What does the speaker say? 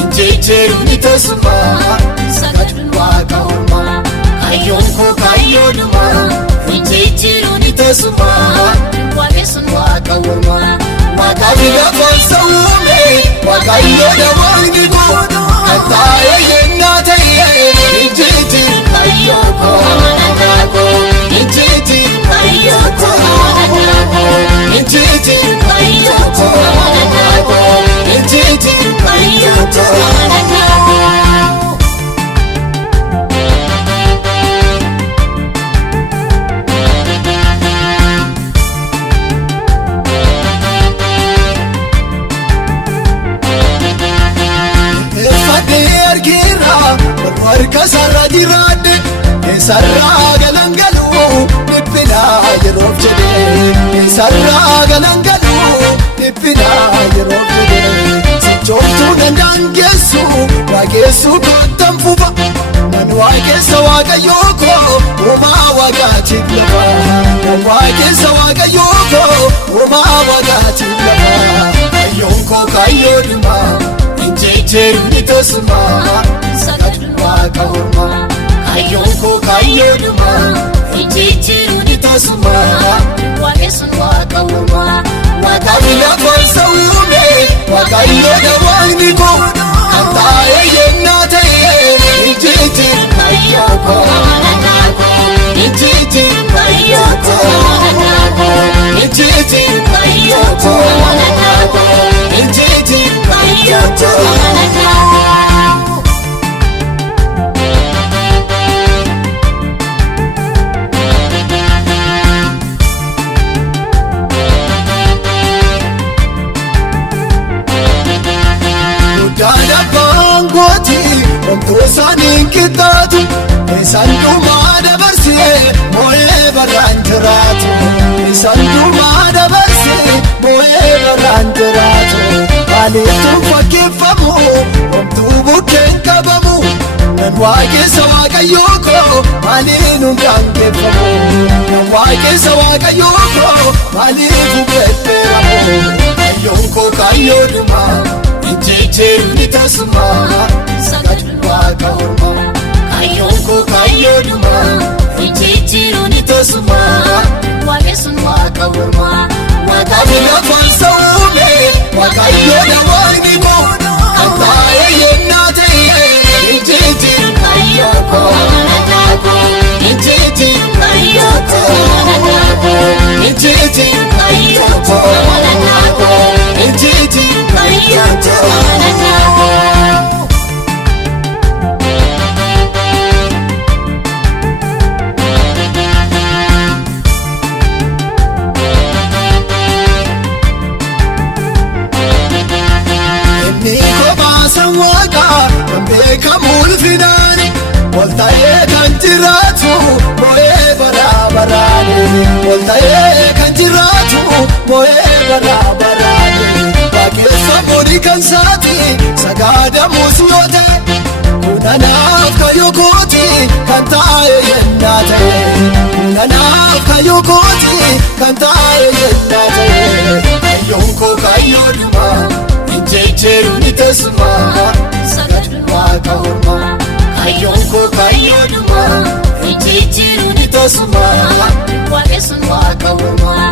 Injecheruni tasuma sagadun waqauma Kayyoon koo kayyoodhuma Injecheruni tasuma waaqessun waqauma Waaqafi lafansa uume Waaqayyoodha waaqni godhu Antaa'e yennaa ta'e Injecheru kayyoo koo amanannaa koo Injecheru kayyoo koo amanannaa koo Injecheru kayyoo koo amanannaa koo Injecheru kayyoo koo amanannaa koo Warka sarra jiraadde sarraa galangaluu dhiphinaa yeroof jedhee sarraa galangaluu dhiphinaa yeroof jedhee sichooftuu dandaangeessu waaqessu kottan fufa nan waaqessa waaqayyoo koo uumaa waaqaatiif lafa nan waaqessa waaqayyoo koo uumaa waaqaatiif lafa kayyoon koo kayyoodhuma Injecheruni tasuma sagadun waqauma Kayyoon koo kayyoodhuma Injecheruni tasuma waaqessun waqauma Waaqafi lafansa uume Waaqayyoodha waaqni godhu Antaa'e yennaa ta'e Injecheru kayyoo koo amanannaa koo Injecheru kayyoo koo amanannaa koo Injecheru kayyoo koo amanannaa koo Injecheru kayyoo koo amanannaa koo Omtoosaniin qixxaatu isaan dhumaa dabarsee moo'ee barraan jiraatu isaan dhumaa dabarsee moo'ee barraan jiraatu maaliiftuun fakkeeffamu omtuu bukkeen qabamu nan waaqessa waaqayyoo koo maaliin hundaangeeffamu nan waaqessa waaqayyoo koo maaliif hubedheeramu kayyoon koo kayyoodhuma Injecheruni tasuma sagadun waqauma Kayyoon koo kayyoodhuma Injecheruni tasuma waaqessun waqauma Waaqafi lafansa uume Waaqayyoodha waaqni godhu Antaa'e yennaa ta'e Injecheru kayyoo koo amanannaa koo Injecheru kayyoo koo amanannaa koo Injecheru kayyoo koo amanannaa koo Injecheru kayyoo koo amanannaa koo Inni kophaasaan waaqaa kan beekamu ulfinaani ol ta'ee kan jiraatu moo'ee baraa baraani ol ta'ee kan jiraatu moo'ee baraa baraani waaqeffamuuni kan saati sagaadamuus yoo ta'e kunanaaf kayyoo kooti kan taa'e yennaa ta'e kunanaaf kayyoo kooti kan taa'e yennaa ta'e kayyoon koo kayyoodhuma Injecheruni tasuma sagadun waqauma Kayyoon koo kayyoodhuma Injecheruni tasuma waaqessun waqauma